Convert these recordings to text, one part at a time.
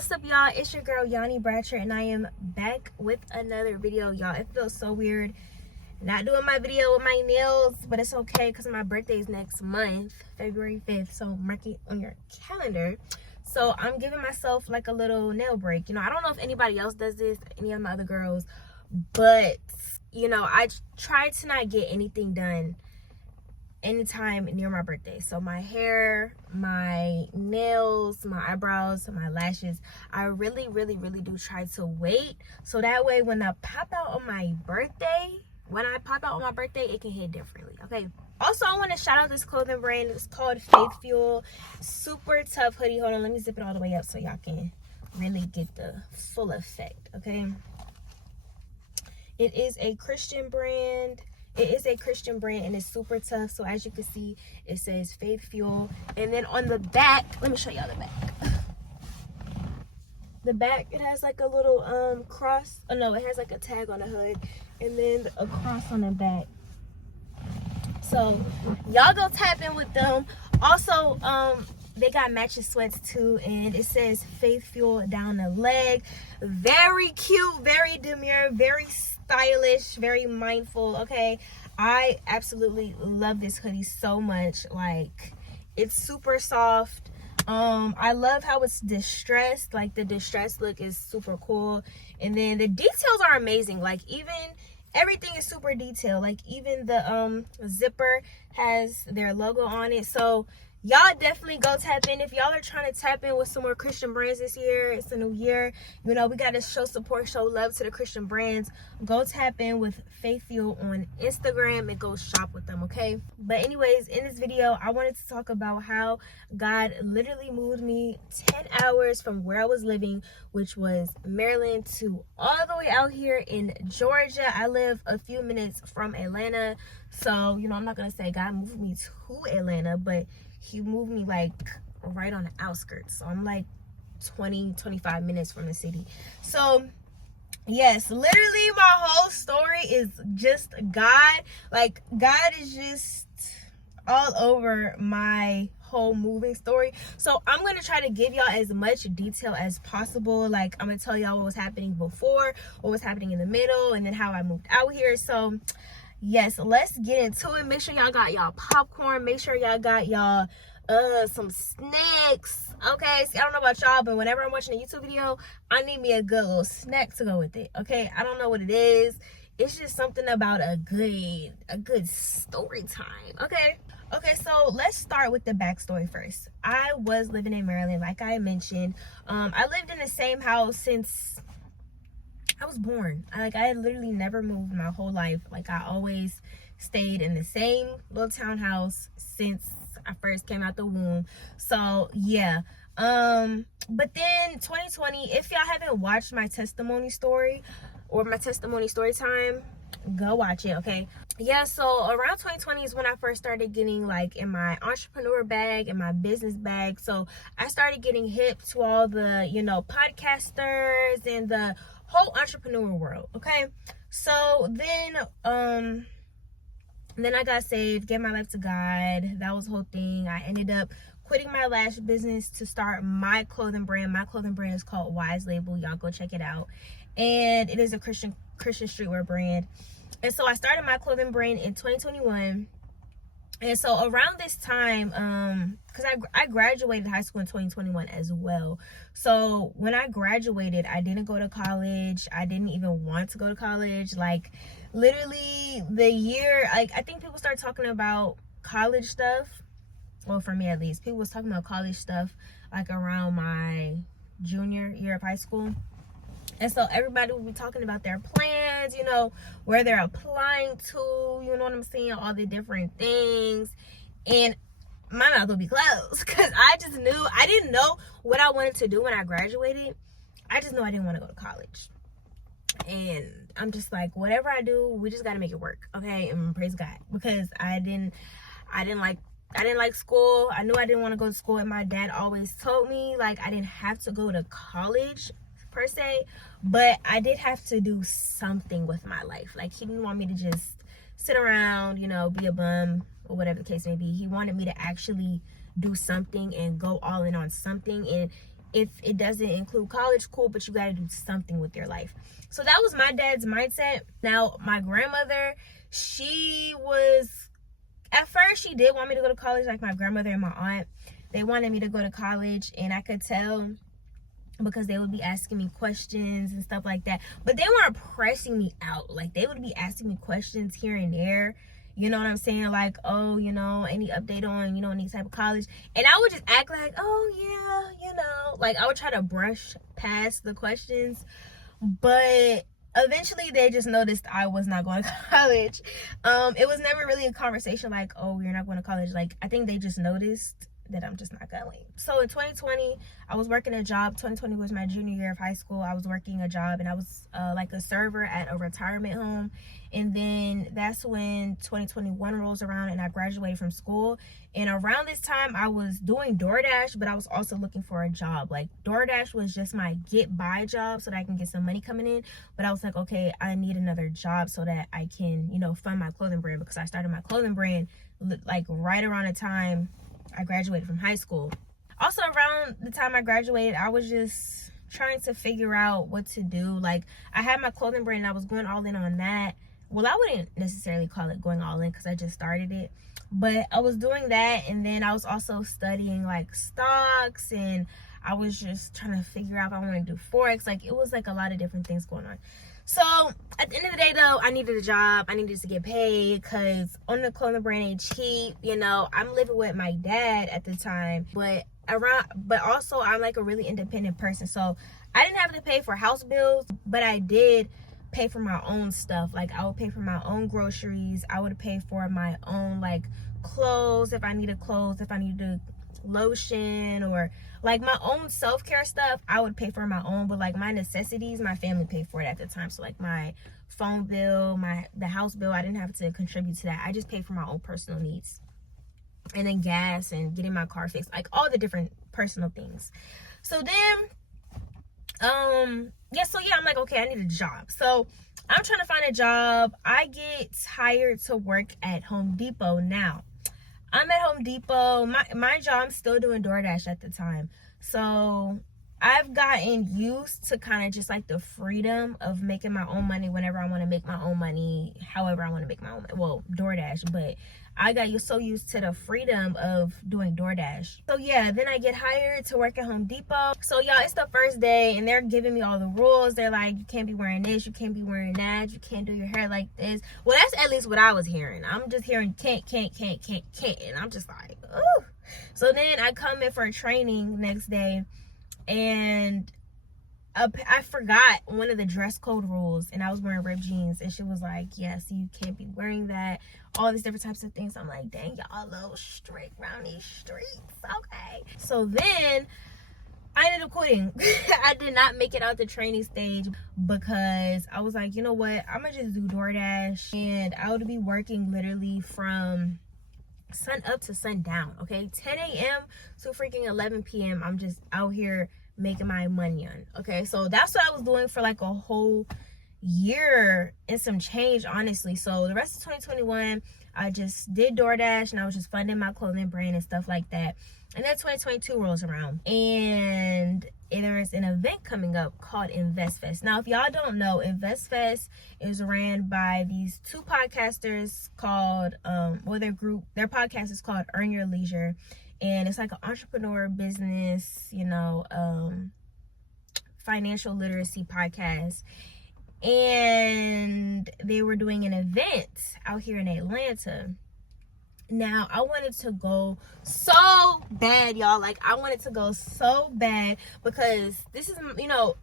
What's up, y'all? It's your girl Yannibratcher, and I am back with another video. Y'all, it feels so weird not doing my video with my nails, but it's okay because my birthday is next month, February 5th, so mark it on your calendar. So I'm giving myself like a little nail break. You know, I don't know if anybody else does this, any of my other girls, but you know, I try to not get anything done anytime near my birthday. So my hair, my nails, my eyebrows, my lashes, I really do try to wait, so that way when I pop out on my birthday, it can hit differently. Okay, also I want to shout out this clothing brand. It's called Faith Fuel. Super tough hoodie. Hold on, let me zip it all the way up so y'all can really get the full effect. Okay, it is a Christian brand. And it's super tough. So as you can see, it says Faith Fuel. And then on the back, let me show y'all the back. The back, it has like a little cross. Oh no, it has like a tag on the hood and then a cross on the back. So y'all go tap in with them. Also, they got matching sweats too, and it says Faith Fuel down the leg. Very cute, very demure, very stylish, very mindful. Okay, I absolutely love this hoodie so much. Like, it's super soft. I love how it's distressed. Like, the distressed look is super cool, and then the details are amazing. Like, even everything is super detailed. Like, even the zipper has their logo on it. So y'all definitely go tap in. If y'all are trying to tap in with some more Christian brands this year, it's a new year, you know, we got to show support, show love to the Christian brands. Go tap in with Faith Fuel on Instagram and go shop with them, okay? But anyways, in this video, I wanted to talk about how God literally moved me 10 hours from where I was living, which was Maryland, to all the way out here in Georgia. I live a few minutes from Atlanta. So, you know, I'm not going to say God moved me to Atlanta, but he moved me like right on the outskirts. So I'm like 20-25 minutes from the city. So yes, literally my whole story is just God. Like, God is just all over my whole moving story. So I'm gonna try to give y'all as much detail as possible. Like, I'm gonna tell y'all what was happening before, what was happening in the middle, and then how I moved out here. So yes, let's get into it. Make sure y'all got y'all popcorn. Make sure y'all got y'all some snacks. Okay, see, I don't know about y'all, but whenever I'm watching a YouTube video, I need me a good little snack to go with it. Okay, I don't know what it is. It's just something about a good story time. Okay, so let's start with the backstory first. I was living in Maryland, like I mentioned. I lived in the same house since I was born. I literally never moved my whole life. Like, I always stayed in the same little townhouse since I first came out the womb. So yeah. But then 2020, if y'all haven't watched my testimony story or my testimony story time, go watch it. Okay, yeah, so around 2020 is when I first started getting like in my entrepreneur bag and my business bag. So I started getting hip to all the, you know, podcasters and the whole entrepreneur world. Okay, so then I got saved, gave my life to God. That was the whole thing. I ended up quitting my lash business to start my clothing brand. My clothing brand is called Wise Label. Y'all go check it out. And it is a Christian streetwear brand. And so I started my clothing brand in 2021. And so around this time, because I graduated high school in 2021 as well. So when I graduated, I didn't go to college. I didn't even want to go to college. Like, literally the year, like, I think people started talking about college stuff. Well, for me at least, people was talking about college stuff like around my junior year of high school. And so everybody would be talking about their plans, you know, where they're applying to, you know what I'm saying, all the different things. And my mouth would be closed because I didn't know what I wanted to do when I graduated. I just know I didn't want to go to college. And I'm just like, whatever I do, we just got to make it work. Okay, and praise God, because I didn't like school. I knew I didn't want to go to school, and my dad always told me, like, I didn't have to go to college per se, but I did have to do something with my life. Like, he didn't want me to just sit around, you know, be a bum or whatever the case may be. He wanted me to actually do something and go all in on something. And if it doesn't include college, cool, but you got to do something with your life. So that was my dad's mindset. Now, my grandmother, at first, she did want me to go to college, like my grandmother and my aunt. They wanted me to go to college, and I could tell because they would be asking me questions and stuff like that. But they weren't pressing me out. Like, they would be asking me questions here and there. You know what I'm saying? Like, oh, you know, any update on, you know, any type of college? And I would just act like, oh, yeah, you know. Like, I would try to brush past the questions. But eventually, they just noticed I was not going to college. It was never really a conversation like, oh, you're not going to college. Like, I think they just noticed that I'm just not going. So in 2020, I was working a job. 2020 was my junior year of high school. I was working a job, and I was like a server at a retirement home. And then that's when 2021 rolls around, and I graduated from school. And around this time, I was doing DoorDash, but I was also looking for a job. Like, DoorDash was just my get by job so that I can get some money coming in. But I was like, okay, I need another job so that I can, you know, fund my clothing brand, because I started my clothing brand like right around the time I graduated from high school. Also, around the time I graduated, I was just trying to figure out what to do. Like, I had my clothing brand, and I was going all in on that. Well, I wouldn't necessarily call it going all in because I just started it. But I was doing that, and then I was also studying, like, stocks, and I was just trying to figure out if I wanted to do Forex. Like, it was, like, a lot of different things going on. So, at the end of the day, though, I needed a job. I needed to get paid because on the clothing brand ain't cheap. You know, I'm living with my dad at the time. But also, I'm, like, a really independent person. So, I didn't have to pay for house bills, but I did pay for my own stuff. Like, I would pay for my own groceries. I would pay for my own, like, clothes if I needed clothes, if I needed lotion, or like my own self-care stuff. I would pay for my own, but like my necessities, my family paid for it at the time. So like my phone bill, the house bill, I didn't have to contribute to that. I just paid for my own personal needs, and then gas and getting my car fixed, like all the different personal things. So then I'm like, okay, I need a job. So I'm trying to find a job. I get hired to work at Home Depot. Now, I'm at Home Depot. My job, I'm still doing DoorDash at the time. So I've gotten used to kind of just like the freedom of making my own money whenever I want to make my own money, however I want to make my own money. Well, DoorDash, but I got so used to the freedom of doing DoorDash. So yeah, then I get hired to work at Home Depot. So y'all, it's the first day, and they're giving me all the rules. They're like, you can't be wearing this, you can't be wearing that, you can't do your hair like this. Well, that's at least what I was hearing. I'm just hearing can't. And I'm just like, ooh. So then I come in for training next day, and I forgot one of the dress code rules, and I was wearing ripped jeans, and she was like, yes, you can't be wearing that, all these different types of things. I'm like, dang, y'all a little strict around these streets. Okay. So then I ended up quitting. I did not make it out the training stage because I was like, you know what, I'm gonna just do DoorDash, and I would be working literally from sun up to sundown. Okay, 10 a.m. to freaking 11 p.m. I'm just out here making my money on. Okay, so that's what I was doing for like a whole year and some change, honestly. So the rest of 2021, I just did DoorDash, and I was just funding my clothing brand and stuff like that. And then 2022 rolls around, and there is an event coming up called InvestFest. Now, if y'all don't know, InvestFest is ran by these two podcasters called, their podcast is called Earn Your Leisure. And it's like an entrepreneur business, financial literacy podcast. And they were doing an event out here in Atlanta. Now, I wanted to go so bad, y'all. Like, I wanted to go so bad because this is,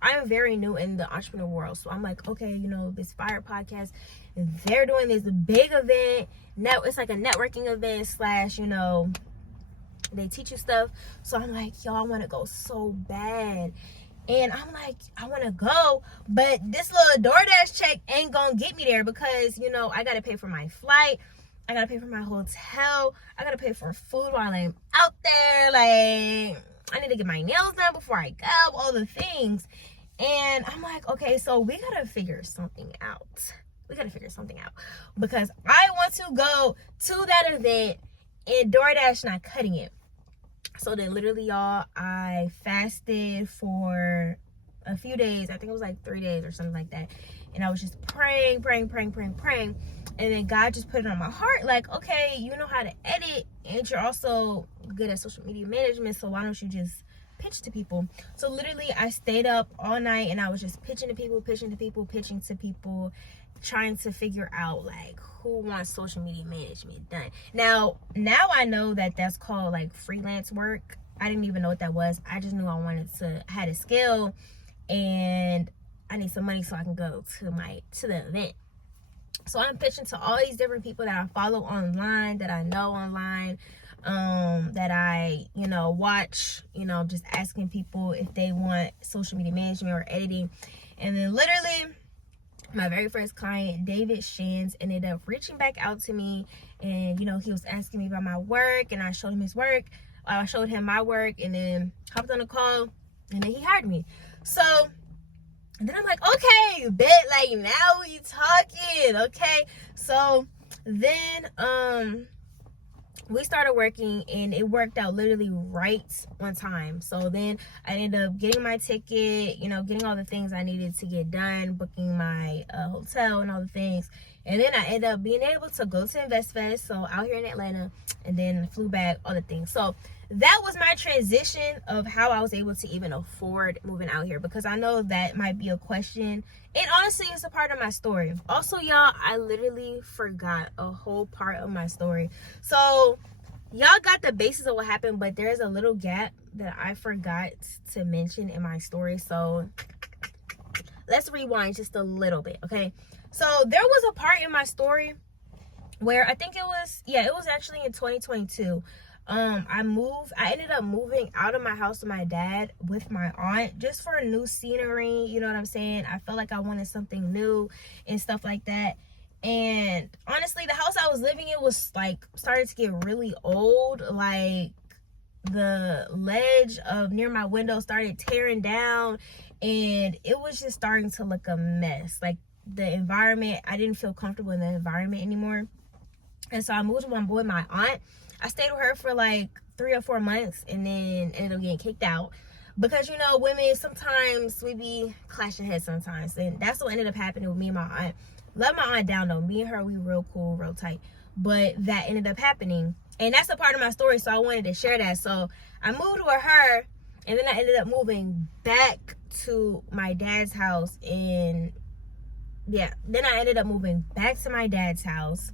I'm very new in the entrepreneur world. So I'm like, okay, this Fire podcast, they're doing this big event. Now, it's like a networking event / they teach you stuff. So I'm like, yo, I want to go so bad. And I'm like, I want to go, but this little DoorDash check ain't gonna get me there because, I gotta pay for my flight, I gotta pay for my hotel, I gotta pay for food while I'm out there. Like, I need to get my nails done before I go, all the things. And I'm like, okay, so we gotta figure something out. Because I want to go to that event and DoorDash not cutting it. So then literally, y'all, I fasted for a few days. I think it was like 3 days or something like that. And I was just praying. And then God just put it on my heart, like, okay, you know how to edit, and you're also good at social media management, so why don't you just pitch to people? So literally, I stayed up all night, and I was just pitching to people, trying to figure out, like, who wants social media management done. Now I know that that's called, like, freelance work. I didn't even know what that was. I just knew I had a skill, and I need some money so I can go to the event. So I'm pitching to all these different people that I follow online, that I know online, that I, watch, just asking people if they want social media management or editing. And then literally, my very first client, David Shans, ended up reaching back out to me, and he was asking me about my work, and I showed him his work. I showed him my work, and then hopped on a call, and then he hired me. So then I'm like, okay, bet, like, now we talking, okay? So then we started working, and it worked out literally right on time. So then I ended up getting my ticket, getting all the things I needed to get done, booking my hotel and all the things. And then I ended up being able to go to InvestFest, so out here in Atlanta, and then flew back, all the things. So that was my transition of how I was able to even afford moving out here, because I know that might be a question. And honestly, it's a part of my story. Also, y'all, I literally forgot a whole part of my story. So y'all got the basis of what happened, but there's a little gap that I forgot to mention in my story. So let's rewind just a little bit, okay? So there was a part in my story where I think it was actually in 2022. I ended up moving out of my house with my dad with my aunt, just for a new scenery, you know what I'm saying? I felt like I wanted something new and stuff like that. And honestly, the house I was living in was like started to get really old. Like, the ledge of near my window started tearing down, and it was just starting to look a mess. Like, the environment, I didn't feel comfortable in the environment anymore. And so I moved with my aunt. I stayed with her for like 3 or 4 months, and then ended up getting kicked out, because women, sometimes we be clashing heads sometimes, and that's what ended up happening with me and my aunt. Love my aunt down though. Me and her, we real cool, real tight, but that ended up happening, and that's a part of my story, so I wanted to share that. So I moved with her, and then I ended up moving back to my dad's house, and then I ended up moving back to my dad's house.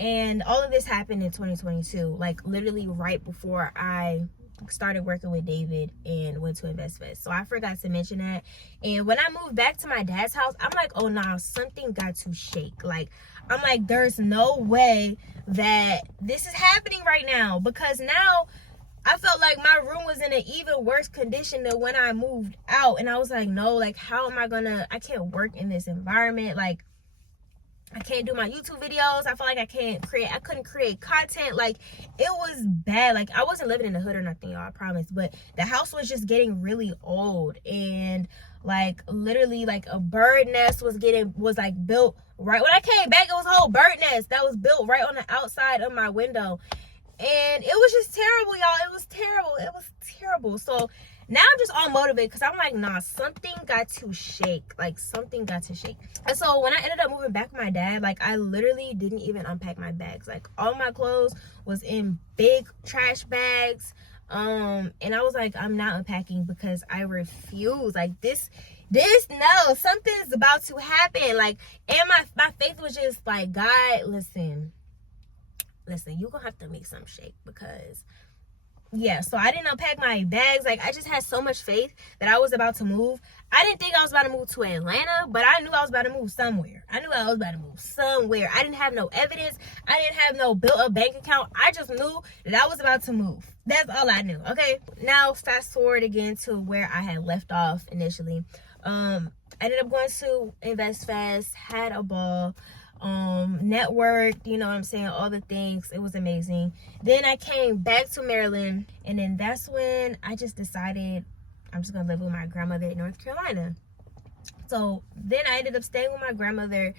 And all of this happened in 2022, like literally right before I started working with David and went to InvestFest. So I forgot to mention that. And when I moved back to my dad's house, I'm like, oh nah, something got to shake. Like, I'm like, there's no way that this is happening right now, because now I felt like my room was in an even worse condition than when I moved out. And I was like, no, like, how am I can't work in this environment. Like, I can't do my YouTube videos. I feel like I couldn't create content. Like, it was bad. Like, I wasn't living in the hood or nothing, y'all, I promise. But the house was just getting really old. And like, literally, like, a bird nest was like built right when I came back. It was a whole bird nest that was built right on the outside of my window. And it was just terrible, y'all. It was terrible. So now I'm just all motivated, because I'm like, nah, something got to shake. Like, something got to shake. And so when I ended up moving back with my dad, like, I literally didn't even unpack my bags. Like, all my clothes was in big trash bags. And I was like, I'm not unpacking, because I refuse. Like, no, something's about to happen. Like, and my faith was just like, God, listen, you're gonna have to make some shake, because so I didn't unpack my bags. Like, I just had so much faith that I was about to move. I didn't think I was about to move to Atlanta, but I knew I was about to move somewhere. I didn't have no evidence. I didn't have no built-up bank account. I just knew that I was about to move. That's all I knew, okay? Now, fast forward again to where I had left off initially. I ended up going to InvestFest, had a ball, networked, you know what I'm saying, all the things. It was amazing. Then I came back to Maryland, and then that's when I just decided I'm just gonna live with my grandmother in North Carolina. So then I ended up staying with my grandmother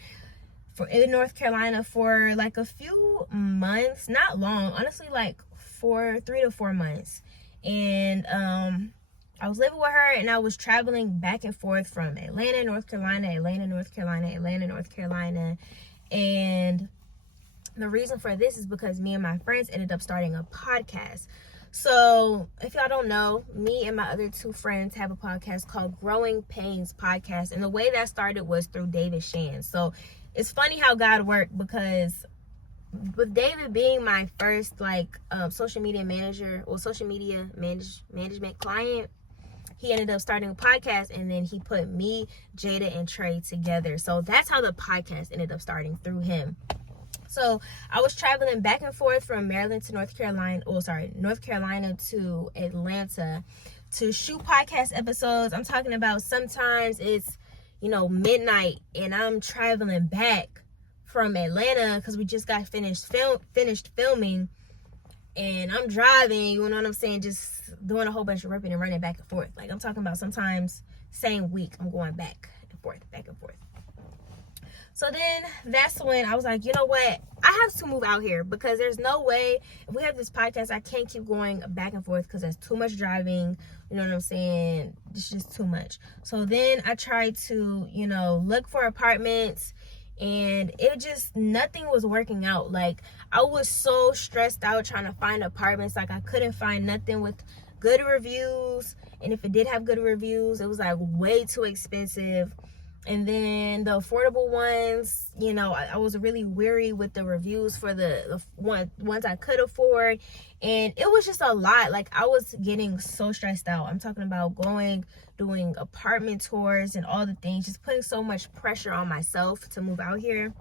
in North Carolina for like a few months, not long, honestly, like 3 to 4 months. And I was living with her, and I was traveling back and forth from Atlanta, North Carolina, Atlanta, North Carolina, Atlanta, North Carolina. And the reason for this is because me and my friends ended up starting a podcast. So if y'all don't know, me and my other two friends have a podcast called Growing Pains Podcast. And the way that started was through David Shan. So it's funny how God worked, because with David being my first social media manager or social media management client, he ended up starting a podcast, and then he put me, Jada, and Trey together. So that's how the podcast ended up starting, through him. So I was traveling back and forth from Maryland to North Carolina to Atlanta to shoot podcast episodes. I'm talking about sometimes it's, midnight, and I'm traveling back from Atlanta because we just got finished filming. And I'm driving, you know what I'm saying, just doing a whole bunch of ripping and running back and forth. Like, I'm talking about sometimes same week, I'm going back and forth. So then that's when I was like, you know what? I have to move out here, because there's no way, if we have this podcast, I can't keep going back and forth because there's too much driving. You know what I'm saying? It's just too much. So then I tried to, look for apartments, and nothing was working out. Like, I was so stressed out trying to find apartments. Like, I couldn't find nothing with good reviews. And if it did have good reviews, it was like way too expensive. And then the affordable ones, I was really weary with the reviews for the ones I could afford. And it was just a lot. Like, I was getting so stressed out. I'm talking about doing apartment tours and all the things, just putting so much pressure on myself to move out here.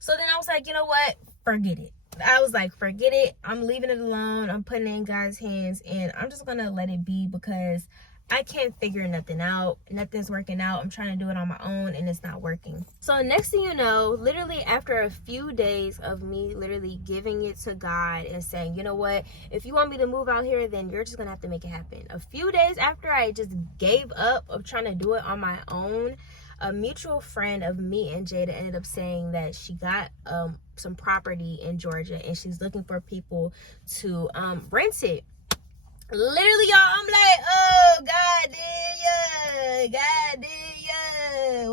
So then I was like, you know what? Forget it. I was like, forget it. I'm leaving it alone. I'm putting it in God's hands, and I'm just going to let it be, because I can't figure nothing out. Nothing's working out. I'm trying to do it on my own, and it's not working. So next thing you know, literally after a few days of me literally giving it to God and saying, you know what, if you want me to move out here, then you're just gonna have to make it happen. A few days after I just gave up of trying to do it on my own, a mutual friend of me and Jada ended up saying that she got some property in Georgia, and she's looking for people to rent it. Literally, y'all, I'm like, oh, God did ya,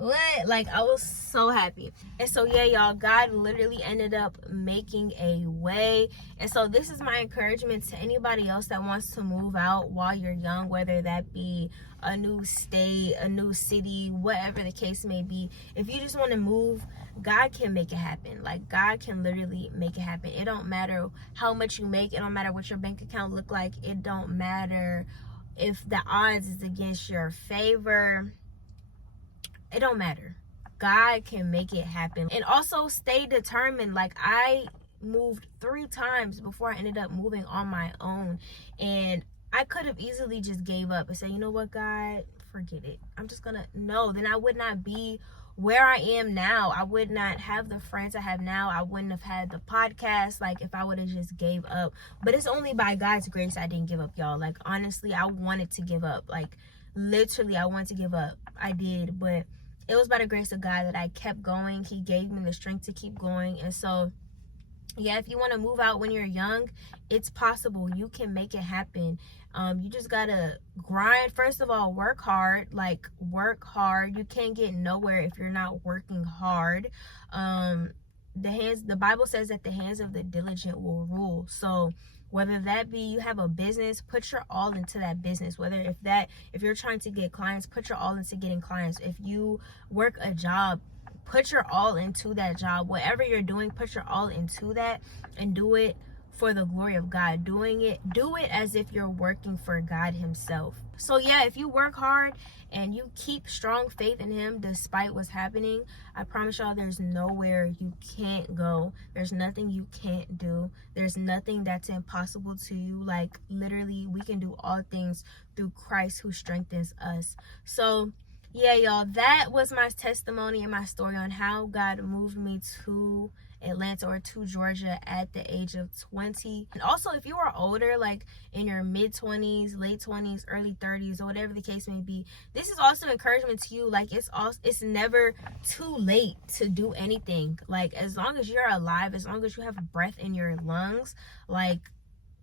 what? Like, I was so happy. And so, yeah, y'all, God literally ended up making a way. And so this is my encouragement to anybody else that wants to move out while you're young, whether that be a new state, a new city, whatever the case may be. If you just want to move, God can make it happen. Like, God can literally make it happen. It don't matter how much you make. It don't matter what your bank account look like. It don't matter if the odds is against your favor. It don't matter. God can make it happen. And also stay determined. Like, I moved 3 times before I ended up moving on my own. And I could have easily just gave up and said, you know what, God, forget it. I'm just gonna, no, then I would not be where I am now. I would not have the friends I have now. I wouldn't have had the podcast, like, if I would have just gave up. But it's only by God's grace I didn't give up, y'all. Like, honestly, I wanted to give up. Like, literally, I wanted to give up. I did, but it was by the grace of God that I kept going. He gave me the strength to keep going. And so, yeah, if you want to move out when you're young, it's possible. You can make it happen. You just gotta grind. First of all, work hard. Like, work hard. You can't get nowhere if you're not working hard. The Bible says that the hands of the diligent will rule. So whether that be you have a business, put your all into that business. Whether if you're trying to get clients, put your all into getting clients. If you work a job, put your all into that job. Whatever you're doing, put your all into that, and do it for the glory of God. Do it as if you're working for God himself. So yeah, if you work hard and you keep strong faith in him despite what's happening, I promise y'all there's nowhere you can't go. There's nothing you can't do. There's nothing that's impossible to you. Like, literally, we can do all things through Christ who strengthens us. So yeah, y'all, that was my testimony and my story on how God moved me to Atlanta, or to Georgia, at the age of 20. And also, if you are older, like in your mid-20s, late 20s, early 30s, or whatever the case may be, this is also encouragement to you. Like, it's never too late to do anything. Like, as long as you're alive, as long as you have breath in your lungs, like,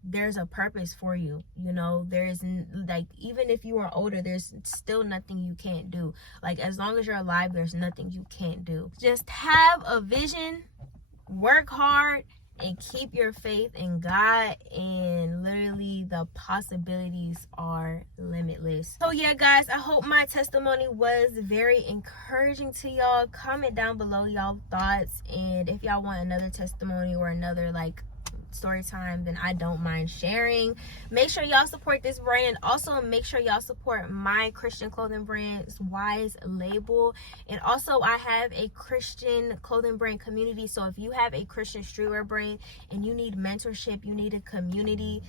there's a purpose for you. You know, there's like, even if you are older, there's still nothing you can't do. Like, as long as you're alive, there's nothing you can't do. Just have a vision, work hard, and keep your faith in God, and literally the possibilities are limitless. So yeah, guys, I hope my testimony was very encouraging to y'all. Comment down below y'all thoughts, and if y'all want another testimony or another like story time, then I don't mind sharing. Make sure y'all support this brand, and also make sure y'all support my Christian clothing brand, Wise Label. And also, I have a Christian clothing brand community. So if you have a Christian streetwear brand and you need mentorship, you need a community,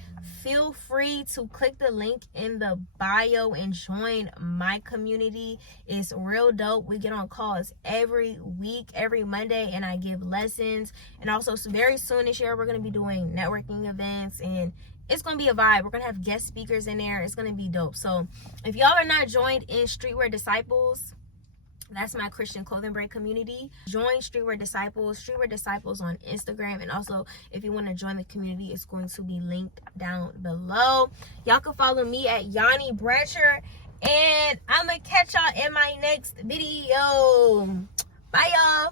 feel free to click the link in the bio and join my community. It's real dope. We get on calls every week, every Monday, and I give lessons. And also, very soon this year, we're going to be doing networking events, and it's gonna be a vibe. We're gonna have guest speakers in there. It's gonna be dope. So if y'all are not joined in Streetwear Disciples, that's my Christian clothing brand community, join Streetwear Disciples on Instagram. And also, if you want to join the community, it's going to be linked down below. Y'all can follow me at Yannibratcher, and I'm gonna catch y'all in my next video. Bye, y'all.